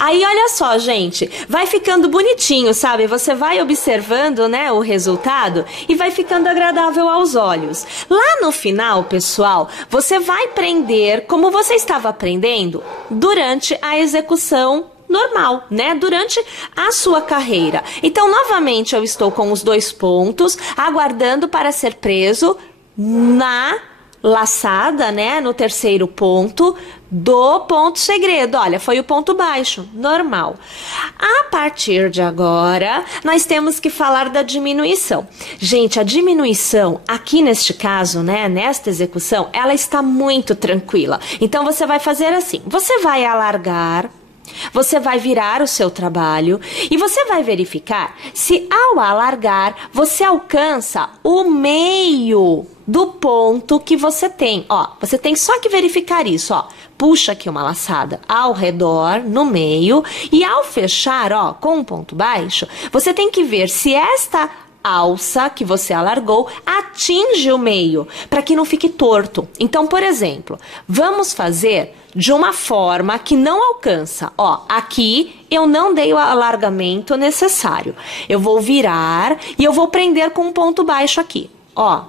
Aí, olha só, gente, vai ficando bonitinho, sabe? Você vai observando, né, o resultado e vai ficando agradável aos olhos. Lá no final, pessoal, você vai prender como você estava aprendendo durante a execução normal, né? Durante a sua carreira. Então, novamente, eu estou com os 2 pontos, aguardando para ser preso na laçada, né? No terceiro ponto do ponto segredo. Olha, foi o ponto baixo, normal. A partir de agora, nós temos que falar da diminuição. Gente, a diminuição, aqui neste caso, né? Nesta execução, ela está muito tranquila. Então, você vai fazer assim, você vai alargar, você vai virar o seu trabalho e você vai verificar se ao alargar você alcança o meio do ponto que você tem. Ó, você tem só que verificar isso, ó. Puxa aqui uma laçada ao redor, no meio, e ao fechar, ó, com um ponto baixo, você tem que ver se esta alça que você alargou atinge o meio, para que não fique torto. Então, por exemplo, vamos fazer de uma forma que não alcança. Ó, aqui eu não dei o alargamento necessário. Eu vou virar e eu vou prender com um ponto baixo aqui. Ó,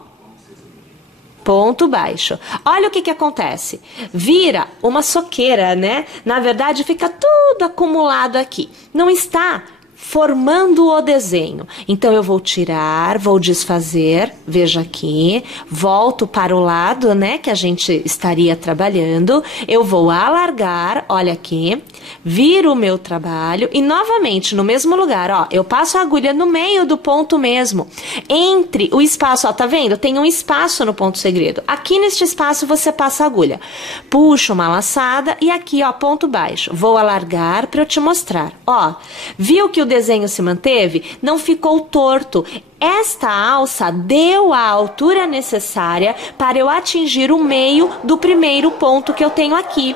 ponto baixo. Olha o que acontece. Vira uma soqueira, né? Na verdade, fica tudo acumulado aqui. Não está formando o desenho. Então, eu vou tirar, vou desfazer, veja aqui, volto para o lado, né, que a gente estaria trabalhando, eu vou alargar, olha aqui, viro o meu trabalho e novamente no mesmo lugar, ó, eu passo a agulha no meio do ponto mesmo, entre o espaço, ó, tá vendo? Tem um espaço no ponto segredo. Aqui neste espaço você passa a agulha, puxa uma laçada e aqui, ó, ponto baixo. Vou alargar para eu te mostrar, ó, viu que o desenho se manteve? Não ficou torto. Esta alça deu a altura necessária para eu atingir o meio do primeiro ponto que eu tenho aqui.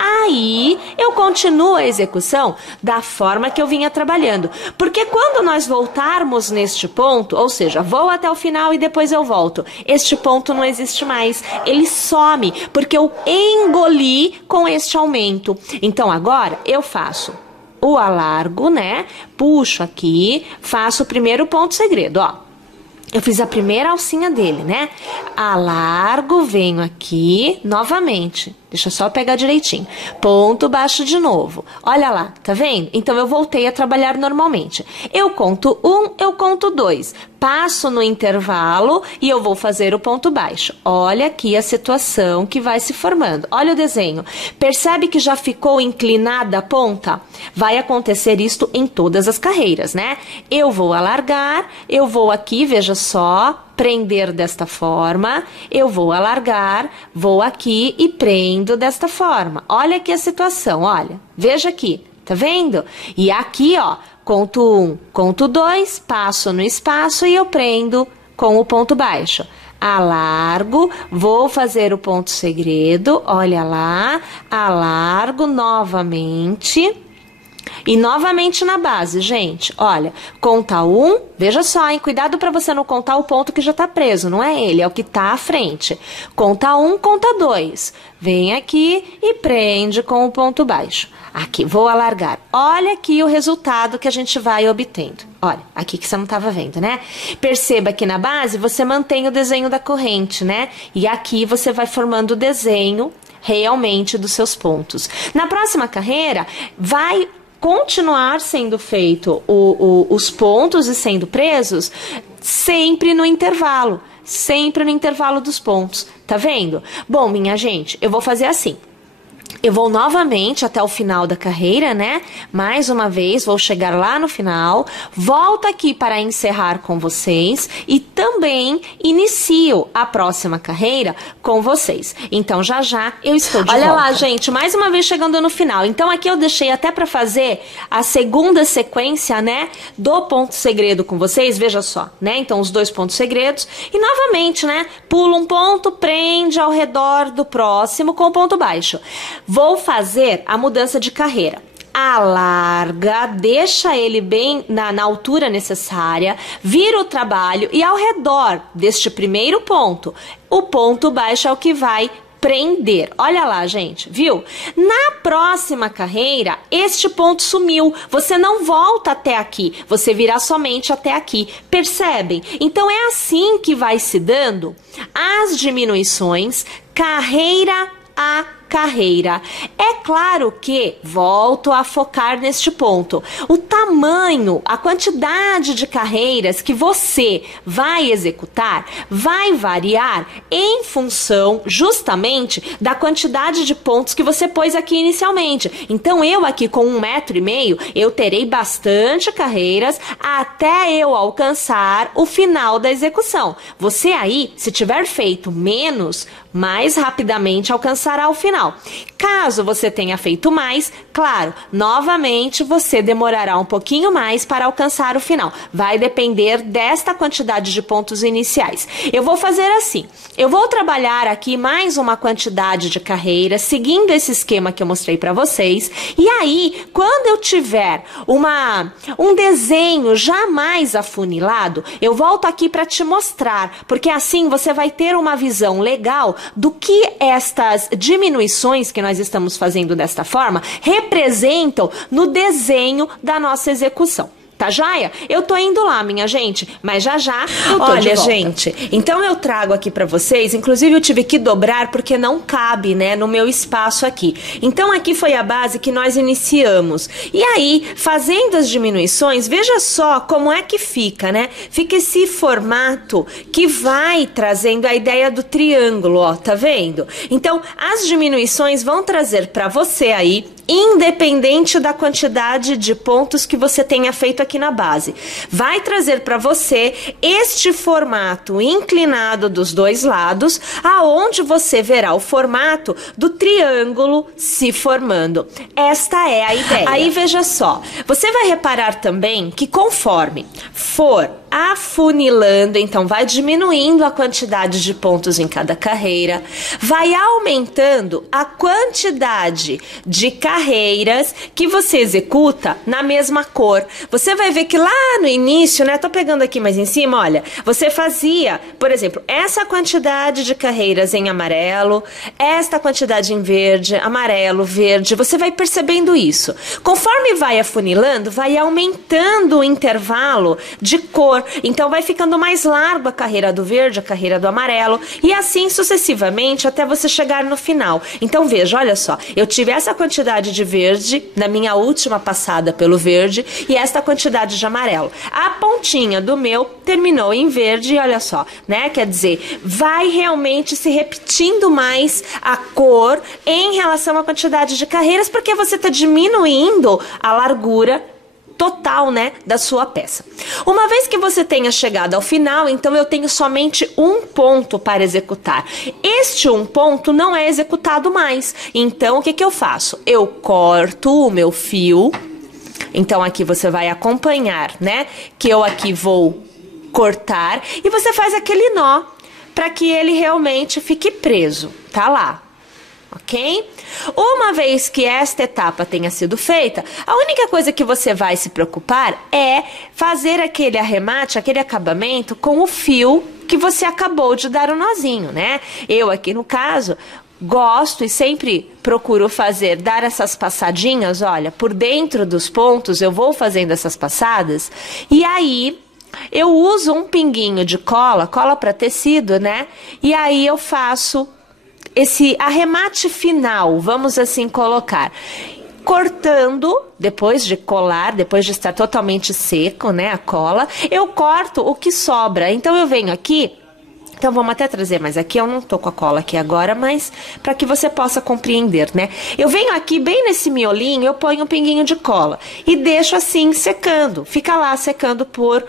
Aí, eu continuo a execução da forma que eu vinha trabalhando. Porque quando nós voltarmos neste ponto, ou seja, vou até o final e depois eu volto, este ponto não existe mais. Ele some, porque eu engoli com este aumento. Então, agora, eu faço o alargo, né? Puxo aqui, faço o primeiro ponto segredo, ó. Eu fiz a primeira alcinha dele, né? Alargo, venho aqui, novamente. Deixa eu só pegar direitinho. Ponto baixo de novo. Olha lá, tá vendo? Então, eu voltei a trabalhar normalmente. Eu conto 1, eu conto 2. Passo no intervalo e eu vou fazer o ponto baixo. Olha aqui a situação que vai se formando. Olha o desenho. Percebe que já ficou inclinada a ponta? Vai acontecer isto em todas as carreiras, né? Eu vou alargar, eu vou aqui, veja só, prender desta forma, eu vou alargar, vou aqui e prendo desta forma. Olha aqui a situação, olha, veja aqui, tá vendo? E aqui, ó, conto 1, conto 2, passo no espaço e eu prendo com o ponto baixo. Alargo, vou fazer o ponto segredo, olha lá, alargo novamente. E novamente na base, gente, olha, conta 1, veja só, hein, cuidado para você não contar o ponto que já tá preso, não é ele, é o que tá à frente. Conta 1, conta 2, vem aqui e prende com o ponto baixo. Aqui, vou alargar. Olha aqui o resultado que a gente vai obtendo. Olha, aqui que você não estava vendo, né? Perceba que na base você mantém o desenho da corrente, né? E aqui você vai formando o desenho realmente dos seus pontos. Na próxima carreira, vai continuar sendo feito os pontos e sendo presos sempre no intervalo dos pontos, tá vendo? Bom, minha gente, eu vou fazer assim. Eu vou novamente até o final da carreira, né? Mais uma vez, vou chegar lá no final, volto aqui para encerrar com vocês e também inicio a próxima carreira com vocês. Então, já já eu estou de volta. Olha lá, gente, mais uma vez chegando no final. Então, aqui eu deixei até para fazer a segunda sequência, né? Do ponto segredo com vocês, veja só, né? Então, os 2 pontos segredos. E novamente, né? Pula um ponto, prende ao redor do próximo com ponto baixo. Vou fazer a mudança de carreira. Alarga, deixa ele bem na altura necessária, vira o trabalho e ao redor deste primeiro ponto, o ponto baixo é o que vai prender. Olha lá, gente, viu? Na próxima carreira, este ponto sumiu. Você não volta até aqui, você virá somente até aqui. Percebem? Então é assim que vai se dando as diminuições carreira a carreira. É claro que, volto a focar neste ponto, o tamanho, a quantidade de carreiras que você vai executar vai variar em função justamente da quantidade de pontos que você pôs aqui inicialmente. Então eu aqui com 1,5 m, eu terei bastante carreiras até eu alcançar o final da execução. Você aí, se tiver feito menos, mais rapidamente alcançará o final. Caso você tenha feito mais, claro, novamente você demorará um pouquinho mais para alcançar o final. Vai depender desta quantidade de pontos iniciais. Eu vou fazer assim, eu vou trabalhar aqui mais uma quantidade de carreiras, seguindo esse esquema que eu mostrei para vocês, e aí, quando eu tiver um desenho já mais afunilado, eu volto aqui para te mostrar, porque assim você vai ter uma visão legal do que estas diminuições que nós estamos fazendo desta forma representam no desenho da nossa execução. Tá joia? Eu tô indo lá, minha gente, mas já eu tô Olha, gente, então eu trago aqui pra vocês, inclusive eu tive que dobrar porque não cabe, né, no meu espaço aqui. Então aqui foi a base que nós iniciamos. E aí, fazendo as diminuições, veja só como é que fica, né? Fica esse formato que vai trazendo a ideia do triângulo, ó, tá vendo? Então, as diminuições vão trazer pra você aí, independente da quantidade de pontos que você tenha feito aqui na base. Vai trazer para você este formato inclinado dos dois lados, aonde você verá o formato do triângulo se formando. Esta é a ideia. Aí veja só, você vai reparar também que conforme for afunilando, então vai diminuindo a quantidade de pontos em cada carreira, vai aumentando a quantidade de carreiras que você executa na mesma cor. Você vai ver que lá no início, né, tô pegando aqui mais em cima, olha, você fazia, por exemplo, essa quantidade de carreiras em amarelo, esta quantidade em verde, amarelo, verde, você vai percebendo isso. Conforme vai afunilando, vai aumentando o intervalo de cor. Então vai ficando mais largo a carreira do verde, a carreira do amarelo e assim sucessivamente até você chegar no final. Então veja, olha só, eu tive essa quantidade de verde na minha última passada pelo verde e esta quantidade de amarelo. A pontinha do meu terminou em verde e olha só, né? Quer dizer, vai realmente se repetindo mais a cor em relação à quantidade de carreiras porque você está diminuindo a largura total, né, da sua peça. Uma vez que você tenha chegado ao final, então eu tenho somente um ponto para executar. Este um ponto não é executado mais. Então, o que eu faço? Eu corto o meu fio. Então, aqui você vai acompanhar, né, que eu aqui vou cortar e você faz aquele nó para que ele realmente fique preso. Tá lá. Ok? Uma vez que esta etapa tenha sido feita, a única coisa que você vai se preocupar é fazer aquele arremate, aquele acabamento com o fio que você acabou de dar o nozinho, né? Eu aqui no caso gosto e sempre procuro dar essas passadinhas, olha, por dentro dos pontos eu vou fazendo essas passadas e aí eu uso um pinguinho de cola para tecido, né? E aí eu faço esse arremate final, vamos assim colocar, cortando, depois de colar, depois de estar totalmente seco, né, a cola, eu corto o que sobra. Então eu venho aqui, então vamos até trazer mais aqui, eu não tô com a cola aqui agora, mas para que você possa compreender, né? Eu venho aqui bem nesse miolinho, eu ponho um pinguinho de cola e deixo assim secando, fica lá secando por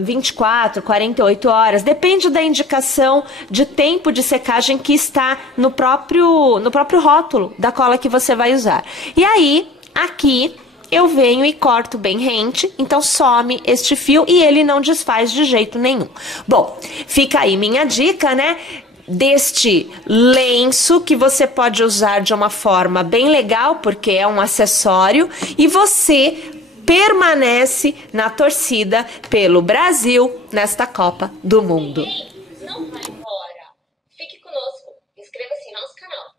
24, 48 horas, depende da indicação de tempo de secagem que está no próprio rótulo da cola que você vai usar. E aí, aqui eu venho e corto bem rente, então some este fio e ele não desfaz de jeito nenhum. Bom, fica aí minha dica, né? Deste lenço que você pode usar de uma forma bem legal, porque é um acessório, e você permanece na torcida pelo Brasil nesta Copa do Mundo. Não vai embora. Fique conosco. Inscreva-se em nosso canal.